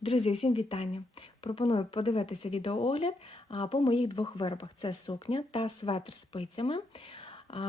Друзі, усім вітання! Пропоную подивитися відеоогляд по моїх двох виробах: це сукня та светр з спицями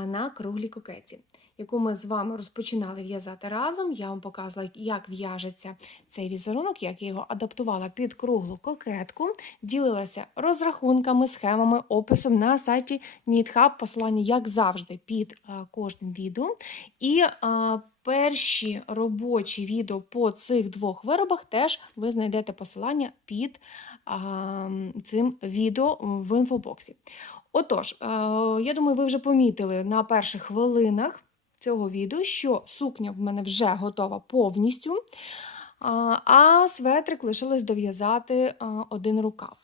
на круглій кокеті, яку ми з вами розпочинали в'язати разом. Я вам показувала, як в'яжеться цей візерунок, як я його адаптувала під круглу кокетку, ділилася розрахунками, схемами, описом на сайті NeedHub, посилання, як завжди, під а, кожним відео. І а, перші робочі відео по цих двох виробах теж ви знайдете посилання під а, цим відео в інфобоксі. Отож, е, я думаю, ви вже помітили на перших хвилинах цього відео, що сукня в мене вже готова повністю, а, светрик лишилось дов'язати один рукав.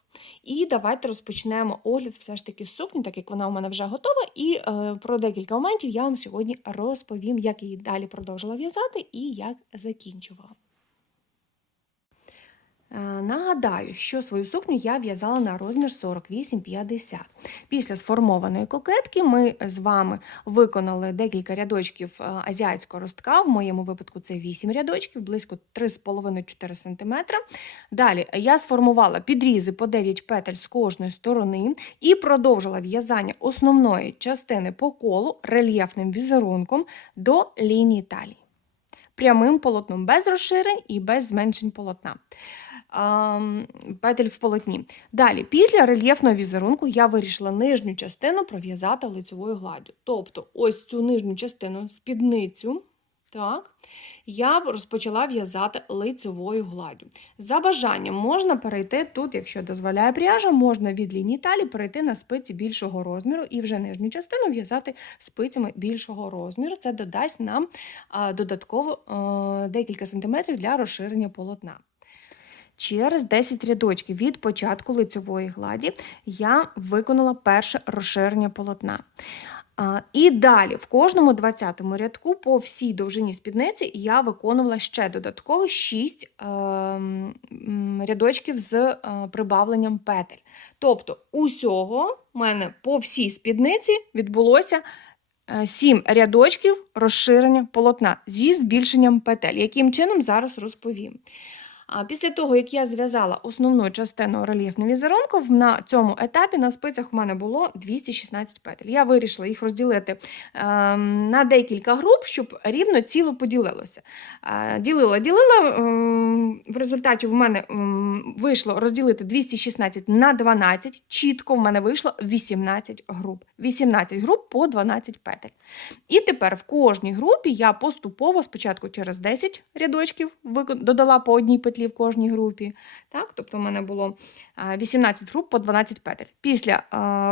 І давайте розпочнемо огляд все ж таки з сукні, так як вона у мене вже готова. І е, про декілька моментів я вам сьогодні розповім, як її далі продовжила в'язати і як закінчувала. Е, Нагадаю, що свою сукню я в'язала на розмір 48-50. Після сформованої кокетки ми з вами виконали декілька рядочків е, азіатського ростка. В моєму випадку це 8 рядочків, близько 3,5-4 см. Далі я сформувала підрізи по 9 петель з кожної сторони і продовжила в'язання основної частини по колу рельєфним візерунком до лінії талії. Прямим полотном без розширень і без зменшень полотна петель в полотні. Далі, після рельєфного візерунку я вирішила нижню частину пров'язати лицевою гладдю. Тобто, ось цю нижню частину спідницю. Так, я розпочала в'язати лицевою гладдю. За бажанням можна перейти тут, якщо дозволяє пряжа, можна від лінії талі перейти на спиці більшого розміру і вже нижню частину в'язати спицями більшого розміру. Це додасть нам додатково декілька сантиметрів для розширення полотна. Через 10 рядочків від початку лицевої гладі я виконала перше розширення полотна. І далі, в кожному 20-му рядку по всій довжині спідниці я виконувала ще додатково 6 ем, рядочків з е, прибавленням петель. Тобто, усього в мене по всій спідниці відбулося 7 е, рядочків розширення полотна зі збільшенням петель. Яким чином зараз розповім. Після того, як я зв'язала основну частину рельєфним візерунком, на цьому етапі на спицях у мене було 216 петель. Я вирішила їх розділити ем, на декілька груп, щоб рівно ціло поділилося. Е, ділила, ділила, ем, в результаті в мене ем, вийшло розділити 216 на 12, чітко в мене вийшло 18 груп. 18 груп по 12 петель. І тепер в кожній групі я поступово, спочатку через 10 рядочків додала по одній петлі петлі в кожній групі. Так? Тобто в мене було 18 груп по 12 петель. Після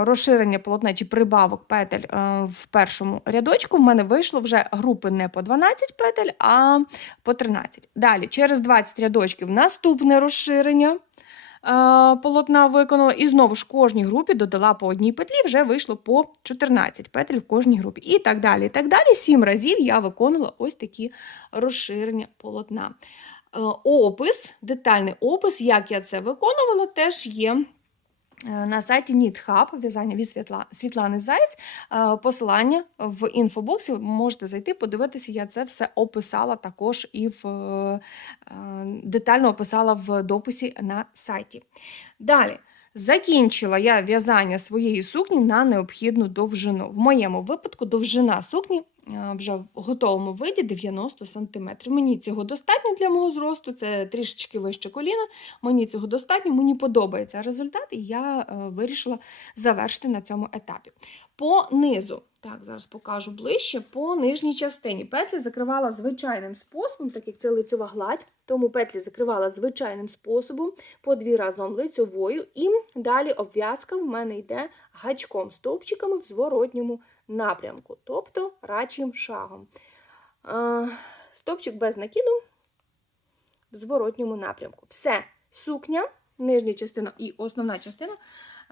розширення полотна чи прибавок петель в першому рядочку в мене вийшло вже групи не по 12 петель, а по 13. Далі, через 20 рядочків наступне розширення. Полотна виконала, і знову ж кожній групі додала по одній петлі, вже вийшло по 14 петель в кожній групі. І так далі. і так далі. Сім разів я виконувала ось такі розширення полотна. Е, опис, детальний опис, як я це виконувала, теж є. Е, на сайті NeedHub, в'язання від Світла, Світлани Заєць, е, посилання в інфобоксі. Можете зайти, подивитися, я це все описала також і в детально описала в дописі на сайті. Далі. Закінчила я в'язання своєї сукні на необхідну довжину. В моєму випадку довжина сукні вже в готовому виді 90 см. Мені цього достатньо для мого зросту, це трішечки вище коліна. Мені цього достатньо, мені подобається результат, і я е, вирішила завершити на цьому етапі. По низу, так, зараз покажу ближче, по нижній частині петлі закривала звичайним способом, так як це лицева гладь, тому петлі закривала звичайним способом, по дві разом лицевою, і далі обв'язка в мене йде гачком стовпчиками в зворотньому напрямку, тобто рачим шагом. Стовпчик без накиду в зворотньому напрямку. Все, сукня, нижня частина і основна частина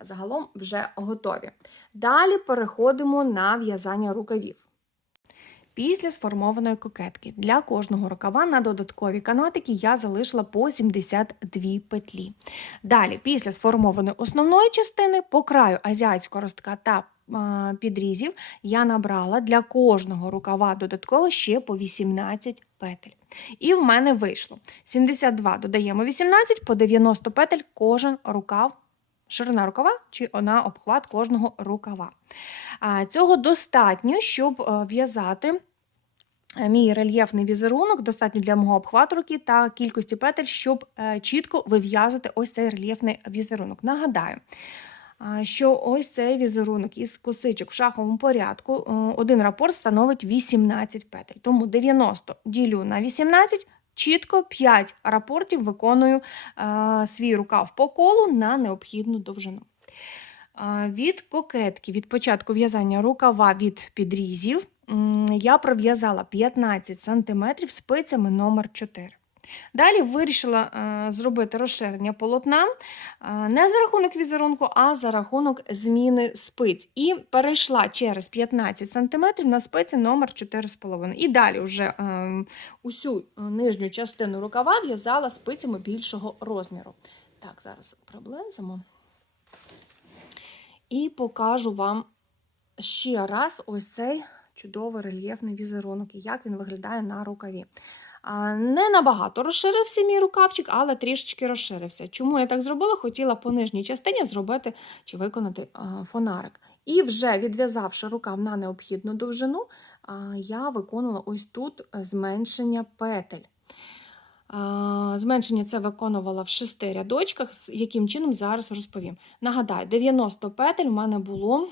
загалом вже готові. Далі переходимо на в'язання рукавів. Після сформованої кокетки для кожного рукава на додаткові канатики я залишила по 72 петлі. Далі, після сформованої основної частини, по краю азіатського ростка та підрізів я набрала для кожного рукава додатково ще по 18 петель. І в мене вийшло 72 додаємо 18 по 90 петель кожен рукав, ширина рукава чи на обхват кожного рукава. Цього достатньо, щоб е, в'язати е, мій рельєфний візерунок, достатньо для мого обхвату руки та кількості петель, щоб е, чітко вив'язати ось цей рельєфний візерунок. Нагадаю, що ось цей візерунок із косичок в шаховому порядку, один рапорт становить 18 петель. Тому 90 ділю на 18, чітко 5 рапортів виконую е, свій рукав по колу на необхідну довжину. Е, Від кокетки, від початку в'язання рукава від підрізів, я пров'язала 15 см спицями номер 4. Далі вирішила е, зробити розширення полотна е, не за рахунок візерунку, а за рахунок зміни спиць. І перейшла через 15 см на спиці номер 4,5. І далі вже е, усю нижню частину рукава в'язала спицями більшого розміру. Так, зараз приблизимо. І покажу вам ще раз ось цей чудовий рельєфний візерунок і як він виглядає на рукаві. Не набагато розширився мій рукавчик, але трішечки розширився. Чому я так зробила? Хотіла по нижній частині зробити чи виконати фонарик. І вже відв'язавши рукав на необхідну довжину, я виконала ось тут зменшення петель. Зменшення це виконувала в шести рядочках, з яким чином зараз розповім. Нагадаю, 90 петель у мене було.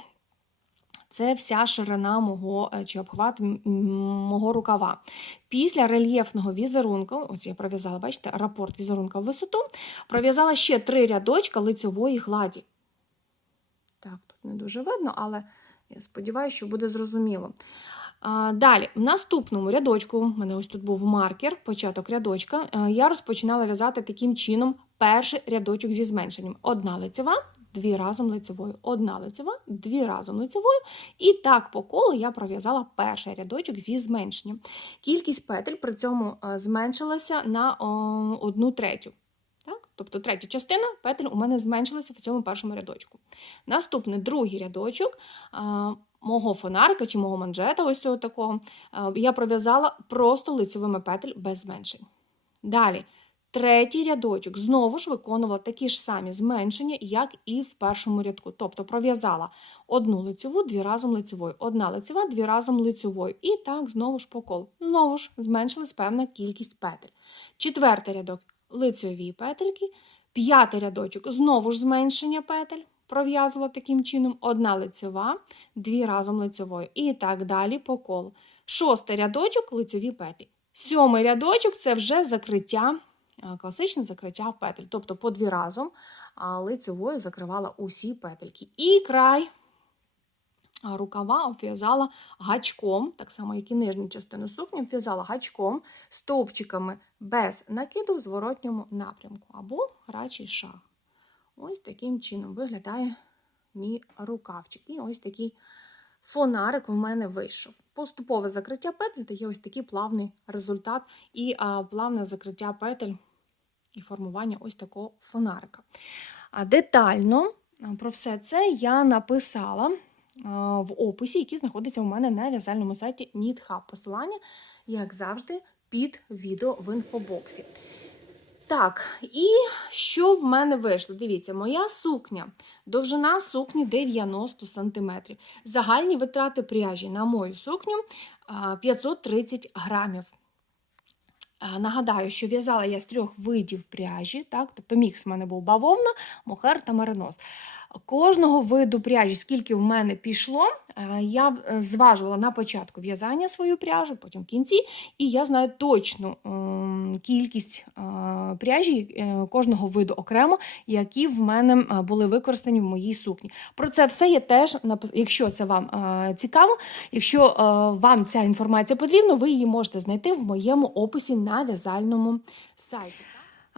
Це вся ширина мого е, чи обхват мого рукава. Після рельєфного візерунку, ось я пров'язала, бачите, рапорт візерунка в висоту, пров'язала ще три рядочка лицьової гладі. Так, тут не дуже видно, але я сподіваюся, що буде зрозуміло. Далі, в наступному рядочку, у мене ось тут був маркер, початок рядочка, е, я розпочинала в'язати таким чином перший рядочок зі зменшенням. Одна лицева, дві разом лицевою, одна лицева, дві разом лицевою. І так по колу я пров'язала перший рядочок зі зменшенням. Кількість петель при цьому е, зменшилася на одну третю. Так? Тобто третя частина петель у мене зменшилася в цьому першому рядочку. Наступний другий рядочок а, мого фонарика чи мого манжета, ось цього такого, я пров'язала просто лицевими петель без зменшень. Далі, третій рядочок знову ж виконувала такі ж самі зменшення, як і в першому рядку. Тобто пров'язала одну лицеву, дві разом лицевою, одна лицева, дві разом лицевою. І так знову ж по колу. Знову ж зменшилась певна кількість петель. Четвертий рядок лицеві петельки. П'ятий рядочок знову ж зменшення петель. Пров'язувала таким чином одна лицева, дві разом лицевою. І так далі по колу. Шостий рядочок лицеві петлі. Сьомий рядочок це вже закриття, класичне закриття петель. Тобто по дві разом лицевою закривала усі петельки. І край рукава обв'язала гачком, так само, як і нижню частину сукні, обв'язала гачком стовпчиками без накиду в зворотньому напрямку або грачий шаг. Ось таким чином виглядає мій рукавчик. І ось такий фонарик у мене вийшов. Поступове закриття петель дає ось такий плавний результат і а, плавне закриття петель і формування ось такого фонарика. А детально про все це я написала в описі, який знаходиться у мене на в'язальному сайті NeedHub. Посилання, як завжди, під відео в інфобоксі. Так, і що в мене вийшло? Дивіться, моя сукня, довжина сукні 90 см. Загальні витрати пряжі на мою сукню 530 грамів. Нагадаю, що в'язала я з трьох видів пряжі, так? тобто мікс в мене був бавовна, мохер та маринос. Кожного виду пряжі, скільки в мене пішло, я е, зважувала на початку в'язання свою пряжу, потім кінці, і я знаю точну ем, кількість е, пряжі е, кожного виду окремо, які в мене е, були використані в моїй сукні. Про це все я теж, якщо це вам е, цікаво, якщо е, вам ця інформація потрібна, ви її можете знайти в моєму описі на в'язальному сайті.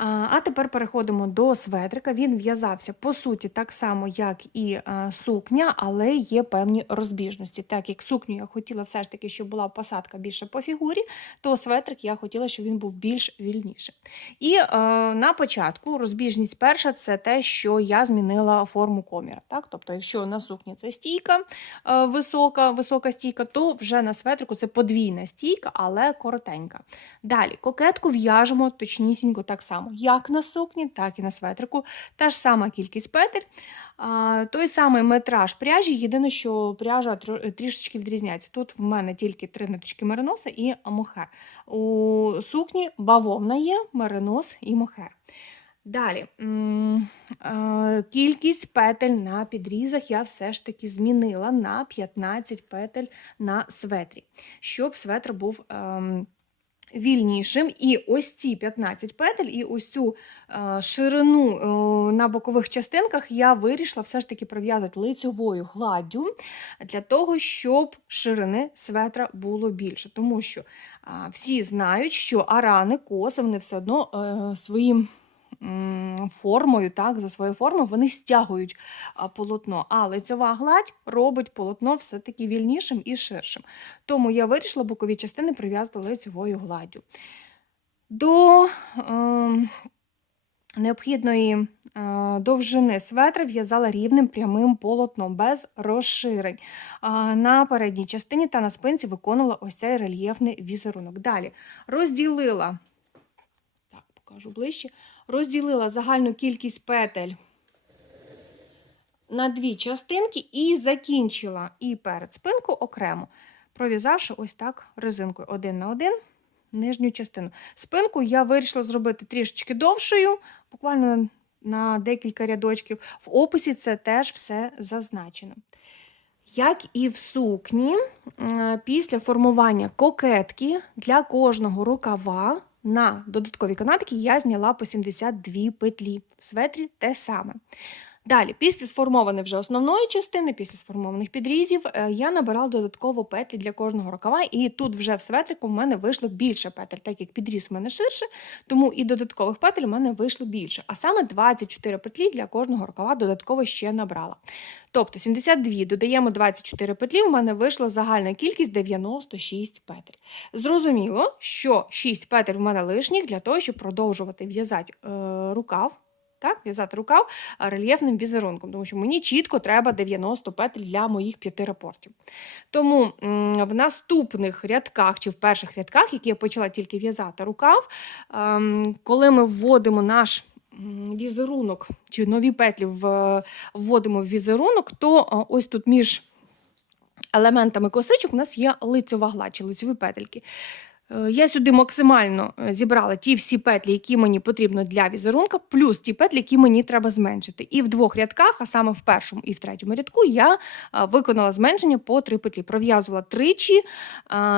А, тепер переходимо до светрика. Він в'язався по суті так само, як і сукня, але є певні розбіжності. Так як сукню я хотіла все ж таки, щоб була посадка більше по фігурі, то светрик я хотіла, щоб він був більш вільніший. І е, на початку розбіжність перша це те, що я змінила форму коміра. Так? Тобто, якщо на сукні це стійка е, висока, висока стійка, то вже на светрику це подвійна стійка, але коротенька. Далі кокетку в'яжемо точнісінько так само, як на сукні, так і на светрику. Та ж сама кількість петель. Той самий метраж пряжі, єдине, що пряжа трішечки відрізняється. Тут в мене тільки три ниточки мериноса і мохер. У сукні бавовна є, меринос і мохер. Далі, е, кількість петель на підрізах я все ж таки змінила на 15 петель на светрі, щоб светр був ем, вільнішим. І ось ці 15 петель, і ось цю е, ширину е, на бокових частинках я вирішила все ж таки прив'язати лицьовою гладдю для того, щоб ширини светра було більше. Тому що всі знають, що арани, коси, вони все одно е, своїм формою, так, за своєю формою, вони стягують полотно. А лицьова гладь робить полотно все-таки вільнішим і ширшим. Тому я вирішила бокові частини прив'язати лицьовою гладдю. До ем, необхідної е, довжини светра в'язала рівним прямим полотном без розширень. А, на передній частині та на спинці виконувала ось цей рельєфний візерунок. Далі розділила, так, покажу ближче, розділила загальну кількість петель на дві частинки і закінчила і перед спинку окремо, пров'язавши ось так резинкою один на один нижню частину. Спинку я вирішила зробити трішечки довшою, буквально на декілька рядочків. В описі це теж все зазначено. Як і в сукні, після формування кокетки для кожного рукава на додаткові канатики я зняла по 72 петлі. В светрі те саме. Далі, після сформованої вже основної частини, після сформованих підрізів, е, я набирала додатково петлі для кожного рукава, і тут вже в светрику в мене вийшло більше петель, так як підріз в мене ширше, тому і додаткових петель в мене вийшло більше. А саме 24 петлі для кожного рукава додатково ще набрала. Тобто 72 додаємо 24 петлі, в мене вийшла загальна кількість 96 петель. Зрозуміло, що 6 петель в мене лишніх для того, щоб продовжувати в'язати е, рукав. Так, в'язати рукав е, рельєфним візерунком, тому що мені чітко треба 90 петель для моїх п'яти рапортів. Тому в наступних рядках чи в перших рядках, які я почала тільки в'язати рукав, ем, коли ми вводимо наш візерунок чи нові петлі вводимо в візерунок, то е, ось тут між елементами косичок у нас є лицьова гладь чи лицьові петельки. Е, Я сюди максимально е, зібрала ті всі петлі, які мені потрібно для візерунка, плюс ті петлі, які мені треба зменшити. І в двох рядках, а саме в першому і в третьому рядку, я е, виконала зменшення по три петлі. Пров'язувала тричі,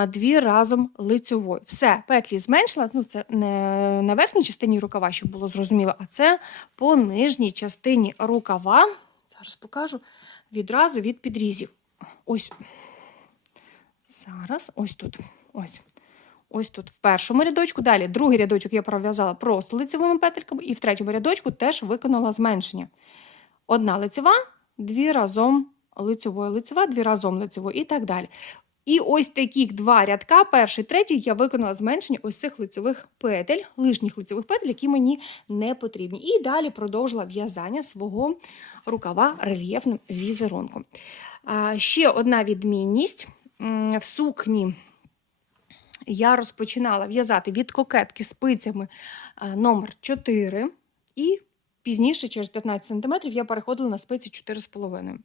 дві разом лицьовою. Все, петлі зменшила. Ну, це не на верхній частині рукава, щоб було зрозуміло, а це по нижній частині рукава. Зараз покажу відразу від підрізів. Ось. Зараз, ось тут. Ось. Ось тут в першому рядочку. Далі другий рядочок я пров'язала просто лицевими петельками, і в третьому рядочку теж виконала зменшення. Одна лицева, дві разом лицевою лицева, дві разом лицевою і так далі. І ось такі два рядка, перший, третій, я виконала зменшення ось цих лицевих петель, лишніх лицевих петель, які мені не потрібні. І далі продовжила в'язання свого рукава рельєфним візерунком. Ще одна відмінність в сукні я розпочинала в'язати від кокетки спицями е, номер 4 і пізніше, через 15 см, я переходила на спиці 4,5.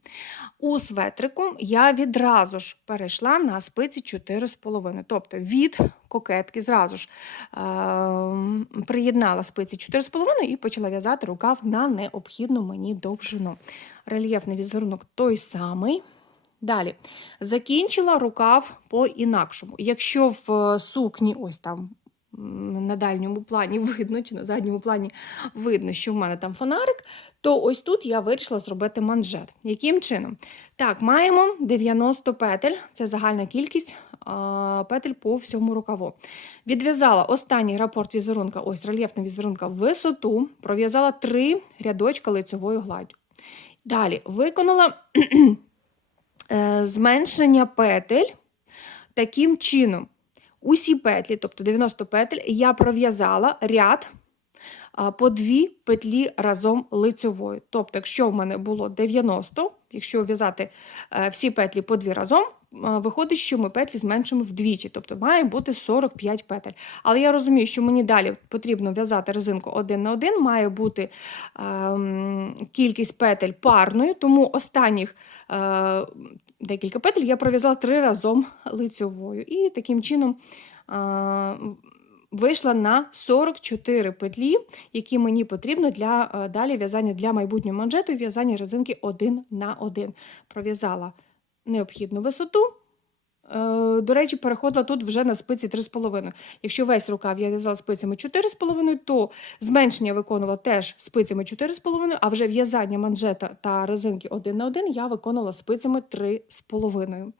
У светрику я відразу ж перейшла на спиці 4,5. Тобто від кокетки зразу ж е- приєднала спиці 4,5 і почала в'язати рукав на необхідну мені довжину. Рельєфний візерунок той самий. Далі закінчила рукав по-інакшому. Якщо в е, сукні, ось там на дальньому плані видно, чи на задньому плані видно, що в мене там фонарик, то ось тут я вирішила зробити манжет. Яким чином? Так, маємо 90 петель, це загальна кількість петель по всьому рукаву. Відв'язала останній рапорт візерунка, ось рельєфна візерунка в висоту, пров'язала три рядочка лицьовою гладдю. Далі виконала зменшення петель таким чином. Усі петлі, тобто 90 петель, я пров'язала ряд по дві петлі разом лицьовою. Тобто, якщо в мене було 90, якщо в'язати е, всі петлі по дві разом, е, виходить, що ми петлі зменшимо вдвічі, тобто має бути 45 петель. Але я розумію, що мені далі потрібно в'язати резинку один на один, має бути ем, кількість петель парною, тому останніх е, декілька петель я пров'язала три разом лицьовою. І таким чином е, вийшла на 44 петлі, які мені потрібно для е, далі в'язання для майбутнього манжету і в'язання резинки один на один. Пров'язала необхідну висоту. Е, До речі, переходила тут вже на спиці 3,5. Якщо весь рукав я в'язала спицями 4,5, то зменшення виконувала теж спицями 4,5, а вже в'язання манжета та резинки один на один я виконувала спицями 3,5.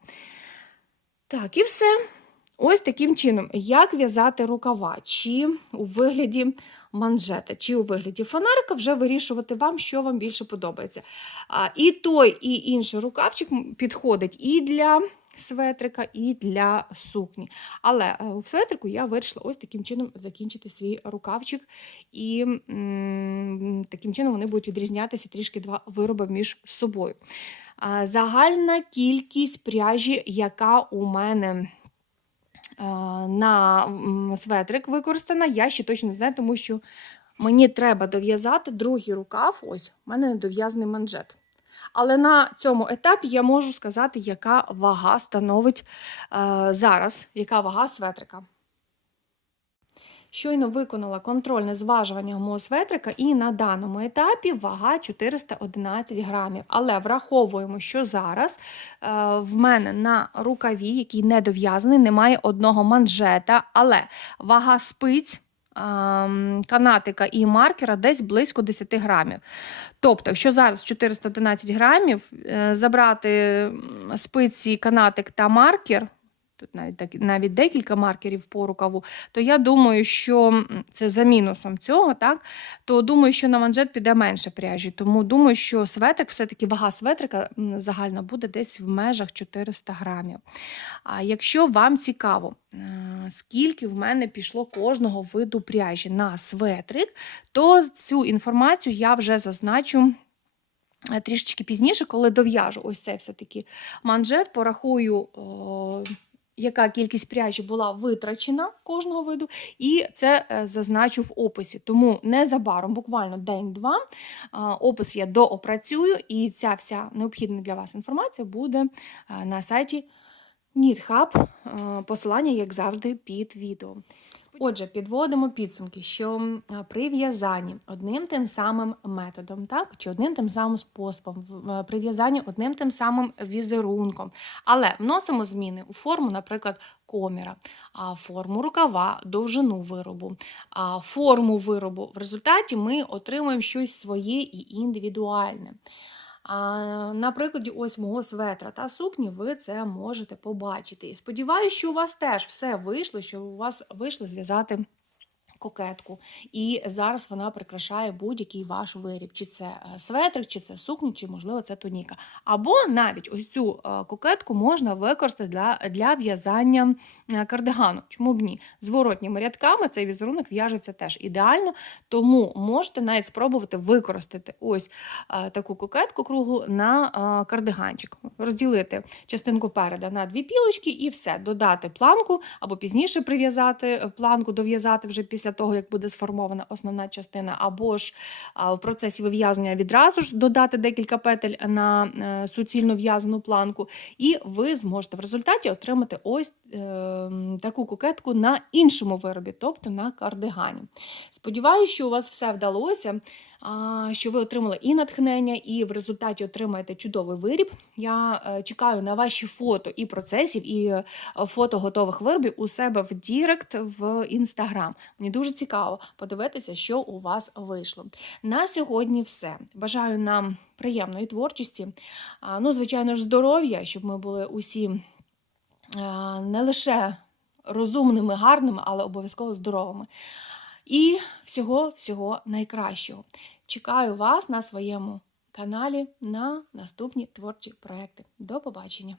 Так, і все. Ось таким чином, як в'язати рукава, чи у вигляді манжета, чи у вигляді фонарика, вже вирішувати вам, що вам більше подобається. І той, і інший рукавчик підходить і для светрика, і для сукні. Але е, у светрику я вирішила ось таким чином закінчити свій рукавчик, і м, таким чином вони будуть відрізнятися трішки два вироби між собою. А, Загальна кількість пряжі, яка у мене на светрик використана, я ще точно не знаю, тому що мені треба дов'язати другий рукав. Ось, у мене недов'язаний манжет. Але на цьому етапі я можу сказати, яка вага становить е, зараз, яка вага светрика. Щойно виконала контрольне зважування мого светрика, і на даному етапі вага 411 грамів. Але враховуємо, що зараз е, в мене на рукаві, який не дов'язаний, немає одного манжета, але вага спиць. ем, Канатика і маркера десь близько 10 грамів. Тобто, якщо зараз 411 грамів, е, забрати спиці, канатик та маркер, тут навіть, навіть декілька маркерів по рукаву, то я думаю, що це за мінусом цього, так, то думаю, що на манжет піде менше пряжі. Тому думаю, що светрик, все-таки вага светрика м, загальна буде десь в межах 400 грамів. А якщо вам цікаво, е, скільки в мене пішло кожного виду пряжі на светрик, то цю інформацію я вже зазначу. е, Трішечки пізніше, коли дов'яжу ось цей все-таки манжет, порахую, о, яка кількість пряжі була витрачена кожного виду, і це е, зазначу в описі. Тому незабаром, буквально день-два, опис я доопрацюю, і ця вся необхідна для вас інформація буде е, на сайті NeedHub, е, посилання, як завжди, під відео. Отже, підводимо підсумки, що при в'язанні одним тим самим методом, так, чи одним тим самим способом, в- е, при в'язанні одним тим самим візерунком, але вносимо зміни у форму, наприклад, коміра, форму рукава, довжину виробу, форму виробу. В результаті ми отримуємо щось своє і індивідуальне. А, на прикладі ось мого светра та сукні ви це можете побачити. І сподіваюся, що у вас теж все вийшло, що у вас вийшло зв'язати кокетку. І зараз вона прикрашає будь-який ваш виріб. Чи це е, светрик, чи це сукня, чи, можливо, це туніка. Або навіть ось цю е, кокетку можна використати для, для в'язання е, кардигану. Чому б ні? Зворотніми рядками цей візерунок в'яжеться теж ідеально, тому можете навіть спробувати використати ось таку кокетку круглу на кардиганчик. Розділити частинку переда на дві пілочки і все, додати планку або пізніше прив'язати планку, дов'язати вже після того, як буде сформована основна частина, або ж в процесі вив'язання відразу ж додати декілька петель на е, суцільно в'язану планку, і ви зможете в результаті отримати ось е, таку кукетку на іншому виробі, тобто на кардигані. Сподіваюся, що у вас все вдалося. Що ви отримали і натхнення, і в результаті отримаєте чудовий виріб. Я е, чекаю на ваші фото і процесів, і е, фото готових виробів у себе в Дірект в Інстаграм. Мені дуже цікаво подивитися, що у вас вийшло. На сьогодні все. Бажаю нам приємної творчості. Ну, звичайно ж, здоров'я, щоб ми були усі не лише розумними, гарними, але обов'язково здоровими. І всього-всього найкращого. Чекаю вас на своєму каналі на наступні творчі проекти. До побачення!